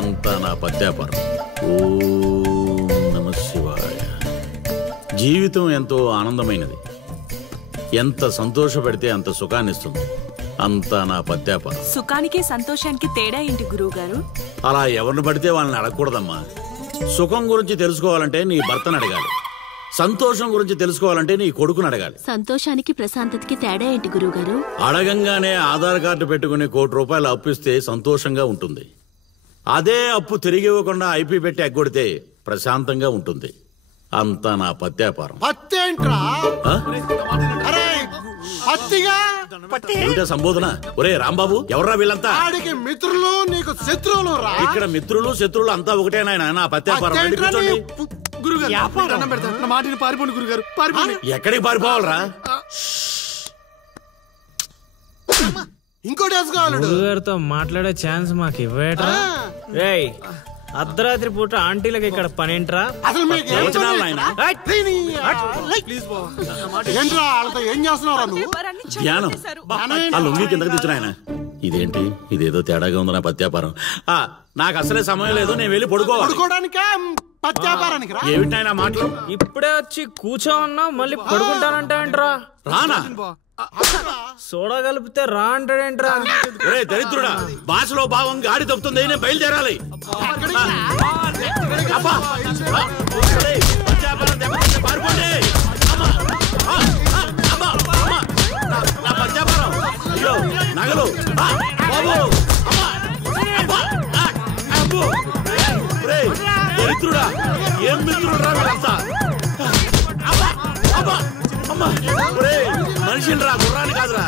అంతా నా పత్యాపారం. ఓం నమః శివాయ. జీవితం ఎంతో ఆనందమైనది. ఎంత సంతోషపెడితే అంత సుఖాన్నిస్తుంది. అంతా నా పత్యాపారం. సుఖానికి సంతోషానికి తేడా ఏంటి గురువు గారు? అలా ఎవరిని పడితే వాళ్ళని అడగకూడదమ్మా. సుఖం గురించి తెలుసుకోవాలంటే నీ భర్తను అడగాలి. సంతోషం గురించి తెలుసుకోవాలంటే నీ కొడుకుని అడగాలి. సంతోషానికి ప్రశాంతతకి తేడా ఏంటి గురువు గారు? అడగంగానే ఆధార్ కార్డు పెట్టుకుని ₹1,00,00,000 అప్పిస్తే సంతోషంగా ఉంటుంది. అదే అప్పు తిరిగి ఇవ్వకుండా ఐపీ పెట్టి ఎగ్గొడితే ప్రశాంతంగా ఉంటుంది. అంతా నా పత్యాపారం. ఏమిటా సంబోధన? ఒరే రాంబాబు, ఎవర్రా వీళ్ళంతా? మిత్రులు నీకు శత్రువులు. ఇక్కడ మిత్రులు శత్రువులు అంతా ఒకటే నాయన. నా పత్యాపారం. ఎక్కడికి పారిపోవాలరా? ఇంకోటి గురుగారితో మాట్లాడే ఛాన్స్ మాకు ఇవ్వేట్రా? రేయ్, అర్ధరాత్రి పూట ఆంటీలకు ఇక్కడ పనేంట్రా? అసలు మీకు ఏం చేస్తున్నారు? ధ్యానం. ఆ లొంగి కిందకి తెచ్చిన ఆయన. ఇదేంటి, ఇదేదో తేడాగా ఉంది నా పత్యాపారం. నాకు అసలే సమయం లేదు, నేను వెళ్ళి పడుకోవడానికే. ఏమిటి ఆయన మాటలు? ఇప్పుడే వచ్చి కూర్చో ఉన్నావు, మళ్ళీ పడుకుంటానంటావేంట్రా? రానా? సోడా కలిపితే రా అంటాడేంట్రా? దరిద్రుడా, భాషలో భావం గాడి తప్పుతుంది. నేను బయలుదేరాలి. నగలు దరిద్రుడా, ఏం మిత్రుడురా వీళ్ళంతా? మనిషిని రా, గుర్రాన్ని కాదురా.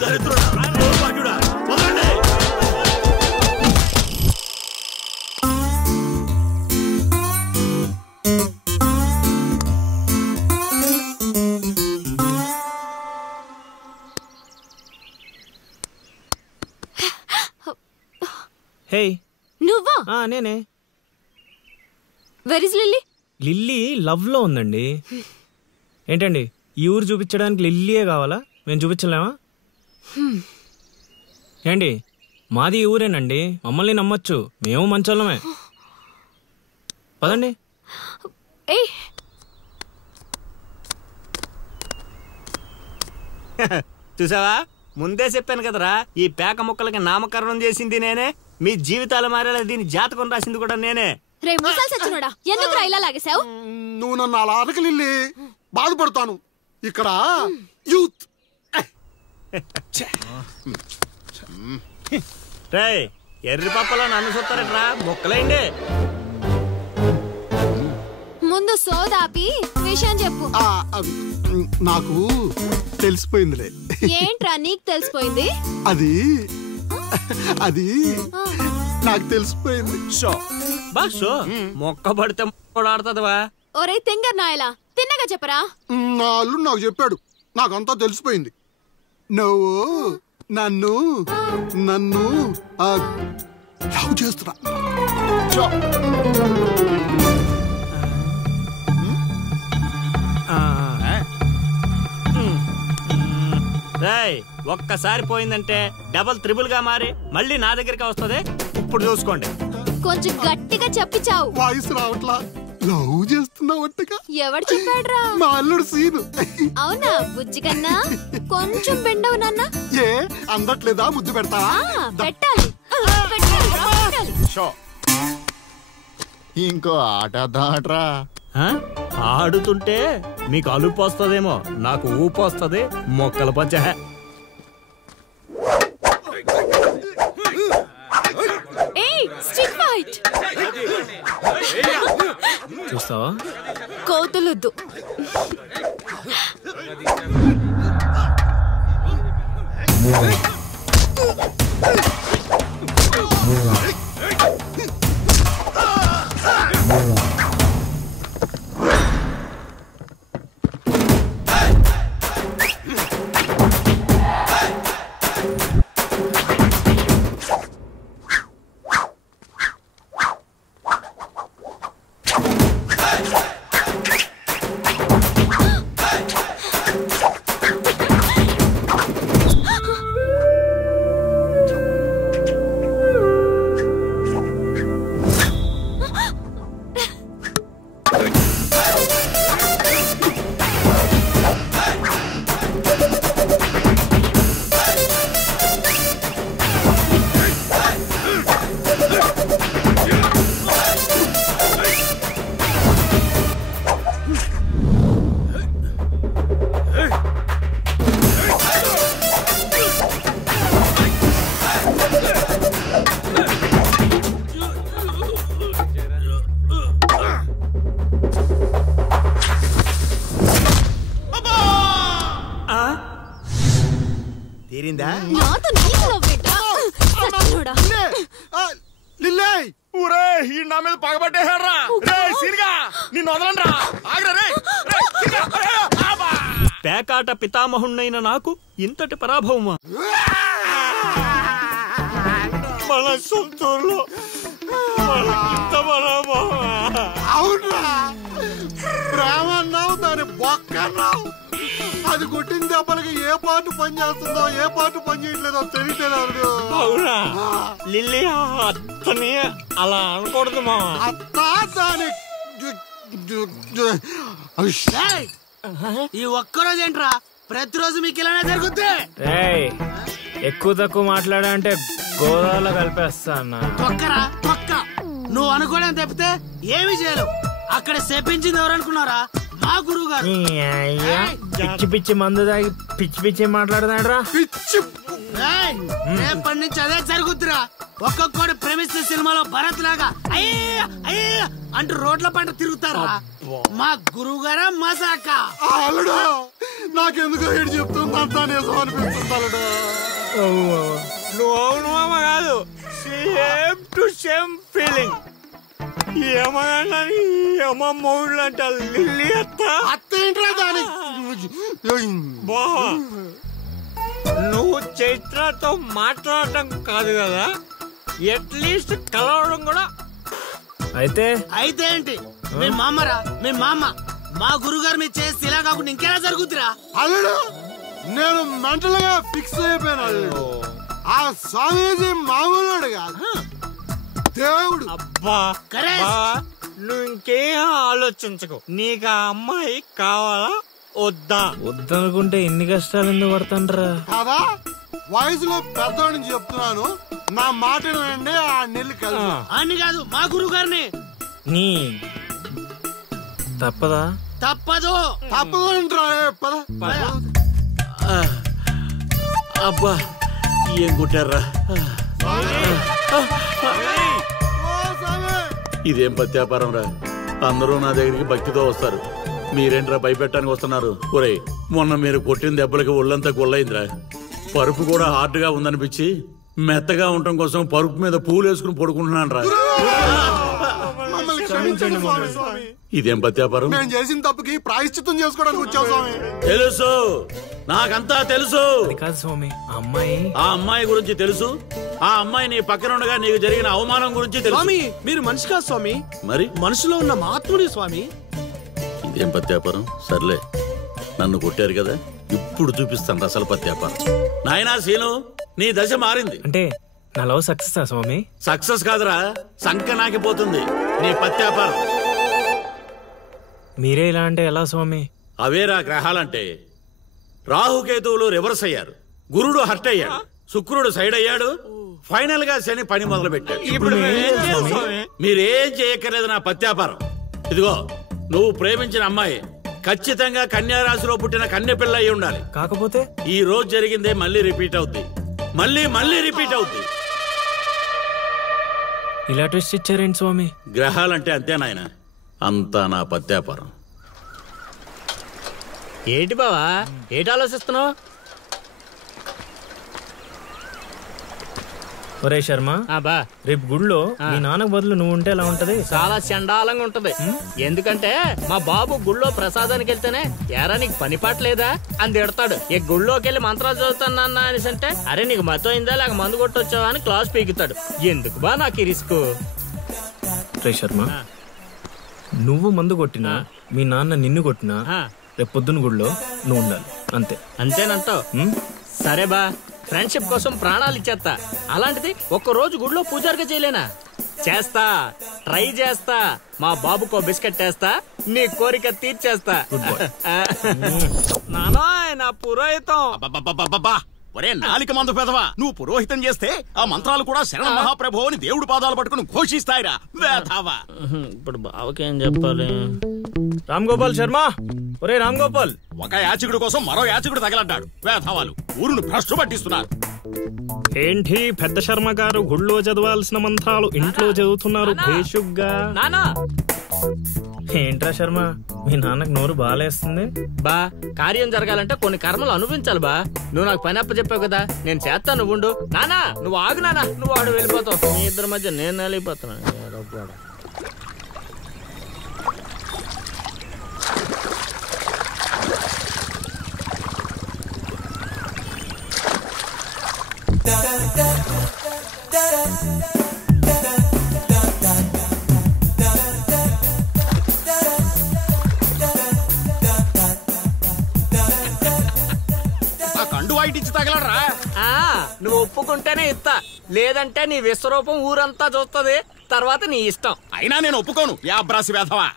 దరిద్రుడా, దౌర్భాగ్యుడా, వదలండి. హే, నువ్వా? నేనే. Where is lily? Lily love లో ఉందండి. ఏంటండి, ఈ ఊరు చూపించడానికి లిల్లీయే కావాలా? మేము చూపించలేమా? ఏంటి, మాది ఈ ఊరేనండి, మమ్మల్ని నమ్మొచ్చు, మేము మంచోళ్ళమే. పదండి. చూసావా, ముందే చెప్పాను కదరా, ఈ పేక ముక్కలకి నామకరణం చేసింది నేనే. మీ జీవితాలు మారేలా దీని జాతకం రాసింది కూడా నేనే. ఎందుకు ఇలా లాగేశావు? నువ్వు నన్ను అలా అరకలిల్లి బాధపడతాను. ఇక్కడ యూత్. రేయ్, ఎర్రి పప్పలో నన్ను చూస్తారట్రా, మొక్కలేండి. ముందు సోదాపి విషయం చెప్పు. నాకు తెలిసిపోయిందిలే. ఏంట్రా నీకు తెలిసిపోయింది? అది అది నాకు తెలిసిపోయింది. మొక్క పడితే ఆడుతుందివా? ఒరే తింగర్ నాయలా, తిన్నగా చెప్పరా. నా అల్లుడు నాకు చెప్పాడు, నాకంతా తెలిసిపోయింది. నువ్వు నన్ను నన్ను లవ్ చేస్తున్నా. రేయ్, ఒక్కసారి పోయిందంటే డబల్ త్రిబుల్ గా మారి మళ్ళీ నా దగ్గరికి వస్తుంది. ఇప్పుడు చూసుకోండి. కొంచెం గట్టిగా చెప్పిచావు. వాయిస్ రావట్లా. లవ్ చేస్తున్నావట్టుగా. ఎవడు చెప్పాడ్రా? మా అల్లుడు సీను. అవునా బుజ్జి కన్నా? కొంచెం బెండవు నాన్న. ఏ అందట్లేదా? ముద్దు పెడతావా? పెట్టాలి. ఇంకో ఆట ఆడరా. ఆడుతుంటే మీకు అలుపు వస్తుందేమో, నాకు ఊపు వస్తుంది. మొక్కల పంచ. చూస్తావా? కోతులొద్దు. రేయ్ ఊరే ఈ నా మీద పగబట్టేశాడ్రా. రేయ్ సీన్గా నిన్ను వదలండ్రా. ఆగ్రా రేయ్. పేకాట పితామహుణ్ణైన నాకు ఇంతటి పరాభవమా? మన సొంతూరులో అవునా ప్రేమన్నావు దాని బొక్కన్నావు. అది కొట్టిన దెబ్బలకి ఏ పాటు పని చేస్తుందో ఏ పాటు పని చేయట్లేదో తెలియట్లేదు. అవునా లిల్లీ అత్తని అలా అనకూడదు మా అత్త దాని ఈ ఒక్కరోజు ఏంట్రా ప్రతిరోజు మీకు ఇలానే జరుగుద్ది. ఎక్కువ తక్కువ మాట్లాడా అంటే గోదావరిలో కలిపేస్తా అన్న. తొక్కరా తొక్క. నువ్వు అనుకోవడం తప్పితే ఏమి చేయలేవు. అక్కడ చెప్పించింది ఎవరనుకున్నారా? మా గురువు గారు. పిచ్చి పిచ్చి మందు తాగి పిచ్చి పిచ్చి మాట్లాడుతున్నాడు. పిచ్చి రేపటి నుంచి అదే జరుగుద్దిరా. ఒక్కొక్కడు ప్రేమిస్తే సినిమాలో భరత్ లాగా అయ్యే అయ్యే అంటూ రోడ్ల పంట తిరుగుతారా. మా గురువు గారా మజాక. అల్లుడు నాకెందుకు ఏడు చెప్తుందంతా నిజం అనిపిస్తుంది అల్లుడు. నువ్వు అవును మామ కాదు, సేమ్ టు సేమ్ ఫీలింగ్. ఏమన్నా ఏమమ్మౌళ్ళు అంట లిల్లీ అత్త. అత్త ఏంట్రా దాని బావా నువ్వు చైత్రతో మాట్లాడటం కాదు కదా, అట్లీస్ట్ కలవడం కూడా. అయితే అయితే ఏంటి మీ మామరా? మీ మామ మా గురుగారు మీ చేసి ఇలా కాకుండా ఇంకెలా జరుగుతురా? అల్లుడు నేను మెంటల్ గా ఫిక్స్ అయిపోయాను అల్లుడు. ఆ స్వామీజీ మామూలుడు కాదు, దేవుడు. అబ్బా నువ్వు ఇంకేం ఆలోచించకు. నీకు ఆ అమ్మాయి కావాలా వద్దా? వద్దనుకుంటే ఎన్ని కష్టాలు ఎందుకు పడతాండ్రా? కాదా వయసులో పెద్దవాడిని చెప్తున్నాను, నా మాట వినండి. ఆ నెల్లి కలిసి అని కాదు మా గురువు గారిని. నీ తప్పదా? తప్పదు. తప్పదు అంటారా? అబ్బా ఏం కుట్టారా? ఇదేం పత్యాపారం రా. అందరూ నా దగ్గరికి భక్తితో వస్తారు, మీరేంట్రా భయపెట్టడానికి వస్తున్నారు? ఒరేయ్ మొన్న మీరు కొట్టిన దెబ్బలకి ఒళ్ళంతా గుల్లైందిరా. పరుపు కూడా హార్డ్ గా ఉందనిపించి మెత్తగా ఉండటం కోసం పరుపు మీద పూలు వేసుకుని పడుకుంటున్నాను రా. ఇదేం పత్యాపారం? నేను చేసిన తప్పుకి ప్రాయశ్చిత్తం చేసుకోవడానికి వచ్చావు స్వామి. తెలుసు, నాకంతా తెలుసు. కాదు స్వామి, ఆ అమ్మాయి గురించి తెలుసు. ఆ అమ్మాయి నీ పక్కన ఉండగా నీకు జరిగిన అవమానం గురించి తెలుసు. స్వామి మీరు మనిషి కాదు స్వామి, మరి మనసులో ఉన్న మహాత్ముడి స్వామి. ఇదేం పత్యాపారం? సర్లే నన్ను కొట్టారు కదా, ఇప్పుడు చూపిస్తాను అసలు పత్యాపారం. నాయనా సీను, నీ దశ మారింది. అంటే నా లవ్ సక్సెస్ స్వామి? సక్సెస్ కాదురా, సంక నాకిపోతుంది నీ పత్యాపారం. మీరే ఇలా అంటే ఎలా స్వామి? అవేరా గ్రహాలంటే. రాహుకేతువులు రివర్స్ అయ్యారు, గురుడు హర్ట్ అయ్యాడు, శుక్రుడు సైడ్ అయ్యాడు, ఫైనల్ గా శని పని మొదలు పెట్టాడు. ఇప్పుడు మీరేం చేయక్కర్లేదు నా పత్యాపారం. ఇదిగో నువ్వు ప్రేమించిన అమ్మాయి ఖచ్చితంగా కన్యారాశిలో పుట్టిన కన్య పిల్ల అయి ఉండాలి. కాకపోతే ఈ రోజు జరిగిందే మళ్ళీ రిపీట్ అవుద్ది, మళ్ళీ రిపీట్ అవుద్ది. ఇలా ట్విస్ట్ ఇచ్చారేంటి స్వామి? గ్రహాలంటే అంతే నాయన, అంతా నా పత్యాపారం. ఏంటి బావా ఏంటి ఆలోచిస్తున్నావు? ఒరే శర్మ, రేపు గుడిలో మీ నాన్నకు బదులు నువ్వు ఉంటే ఎలా ఉంటది? చాలా చండాలంగా ఉంటది. ఎందుకంటే మా బాబు గుళ్ళో ప్రసాదానికి వెళ్తేనే ఎరా నీకు పని పాటలేదా అని తిడతాడు. ఈ గుళ్ళోకి వెళ్ళి మంత్రాలు చదువుతాను నాన్న అనేసి అంటే అరే నీకు మతం అయిందా లేక మందు కొట్టొచ్చావా అని క్లాస్ పీకుతాడు. ఎందుకు బా నాకు ఈ రిస్క్? రే శర్మ, నువ్వు మందు కొట్టినా మీ నాన్న నిన్ను కొట్టినా రేపు పొద్దున్న గుడిలో నువ్వు ఉండాలి, అంతే. అంతేనంటావు? సరే బా, ఫ్రెండ్షిప్ కోసం ప్రాణాలు ఇచ్చేస్తా. అలాంటిది ఒక్కరోజు గుడిలో పూజారిగా చేయలేనా? చేస్తా, ట్రై చేస్తా. మా బాబుకో బిస్కెట్ వేస్తా, నీ కోరిక తీర్చేస్తా. నానా నా పురోహితం. ఒరే నాలిక మందు పెదవా, నువ్వు పురోహితం చేస్తే ఆ మంత్రాలు కూడా శరణ మహాప్రభు అని దేవుడు పాదాలు పట్టుకుని ఘోషిస్తాయిరా వేధావా. ఇప్పుడు బావకేం చెప్పాలి? రామ్ గోపాల్ శర్మ, ఒరే రామ్ గోపాల్, ఒక యాచకుడి కోసం మరో యాచకుడు తగలడ్డాడు. వేధావాలు ఊరును భ్రష్టు పట్టిస్తున్నారు. ఏంటి పెద్ద శర్మ గారు గుళ్ళో చదవాల్సిన మంత్రాలు ఇంట్లో చదువుతున్నారు భేషుగ్గా? నానా ఏంట్రా శర్మ, మీ నాన్నకు నోరు బాగాలేస్తుంది. బా కార్యం జరగాలంటే కొన్ని కర్మలు అనుభవించాలి బా. నువ్వు నాకు పని అప్ప చెప్పావు కదా, నేను చేస్తాను, నువ్వు ఉండు. నానా నువ్వు ఆగు, నానా నువ్వు వాడు వెళ్ళిపోతావు. మీ ఇద్దరి మధ్య నేను వెళ్ళిపోతున్నాను. కండు వాయిటిచ్చి తగలరా? నువ్వు ఒప్పుకుంటేనే ఇస్తా, లేదంటే నీ విశ్వరూపం ఊరంతా చూస్తుంది, తర్వాత నీ ఇష్టం. అయినా నేను ఒప్పుకోను. యాబ్రాసి వేధవా.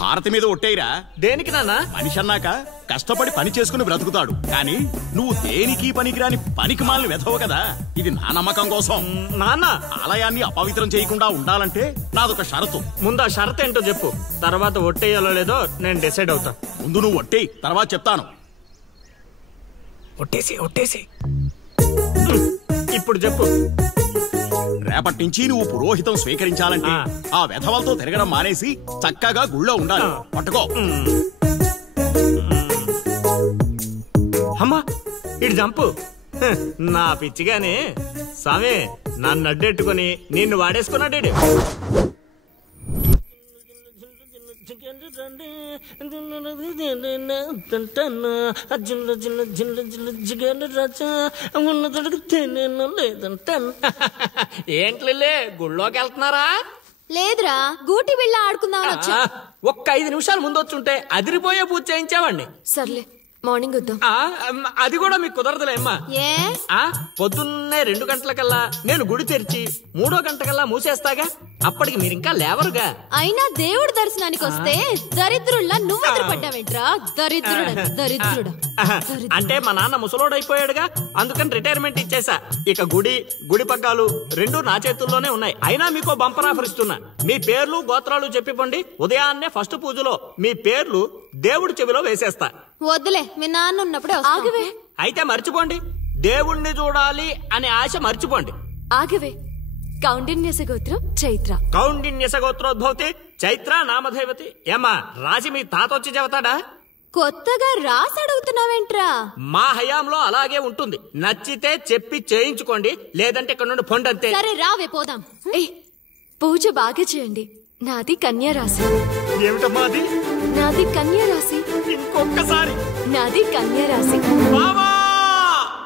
భారతి మీద ఒట్టేయరా. దేనికి నాన్న? మనిషి అన్నాక కష్టపడి పని చేసుకుని బ్రతుకుతాడు, కానీ నువ్వు దేనికి పనికిరాని పనికి మాలిన వెధవు కదా. ఇది నా నమ్మకం కోసం. నాన్న ఆలయాన్ని అపవిత్రం చేయకుండా ఉండాలంటే నాదొక షరతు. ముందు ఆ షరతు ఏంటో చెప్పు, తర్వాత ఒట్టేయాలో లేదో నేను డిసైడ్ అవుతా. ముందు నువ్వు ఒట్టేయి, తర్వాత చెప్తాను. ఒట్టేసి ఇప్పుడు చెప్పు. రేపటి నుంచి నువ్వు పురోహితం స్వీకరించాలంటే ఆ వెధవలతో తిరగడం మానేసి చక్కగా గుళ్ళో ఉండాలి. పట్టుకో. అమ్మా ఇటు జంపు. నా పిచ్చిగానే సామే నన్ను అడ్డెట్టుకుని నిన్ను వాడేసుకున్నాడు. ఏంట్లే గుళ్ళోకి వెళ్తున్నారా? లేదురా, గూటి బిళ్ళ ఆడుకుందామని వచ్చా. ఒక్క 5 నిమిషాలు ముందు వచ్చుంటే అదిరిపోయే పూజ చేయించావండి. సర్లే మార్నింగ్ వద్దాం. అది కూడా మీకు కుదరదులేమ్మా. ఏ పొద్దున్నే 2 గంటలకల్లా నేను గుడి తెరిచి 3వ గంటకల్లా మూసేస్తాగా, అప్పటికి మీరు ఇంకా లేవరుగా. అయినా దేవుడి దర్శనానికి వస్తే దరిద్రుల్లా నువ్వు ఎదురుపడ్డావేంట్రా? దరిద్రుడా. అంటే మా నాన్న ముసలోడైపోయాడుగా, అందుకని రిటైర్మెంట్ ఇచ్చేసా. ఇక గుడి పగ్గాలు 2 నా చేతుల్లోనే ఉన్నాయి. అయినా మీకు బంపర్ ఆఫర్ ఇస్తున్నా. మీ పేర్లు గోత్రాలు చెప్పిపోండి, ఉదయాన్నే ఫస్ట్ పూజలో మీ పేర్లు దేవుడి చెవిలో వేసేస్తా. వద్దులే, మీ నాన్న ఉన్నప్పుడే ఆగవే. అయితే మర్చిపోండి, దేవుణ్ణి చూడాలి అనే ఆశ మర్చిపోండి. ఆగవే. కౌండిన్యస గోత్రం చైత్ర. కౌండిన్యస గోత్రోద్భవతి చైత్ర నామధైవతి. ఏమ్మా రాసి మీ తాత వచ్చి చెబుతాడా? కొత్తగా రాసి అడుగుతున్నావేంట్రా? మా హయాంలో అలాగే ఉంటుంది. నచ్చితే చెప్పి చేయించుకోండి, లేదంటే ఇక్కడ నుండి పొండంతే. సరే రావే పోదాం. పూజ బాగా చేయండి. నాది కన్యా రాశి. ఏమిటమ్మా అది? నాది కన్యా రాశి. ఇంకొకసారి. నాది కన్యా రాశి. బావా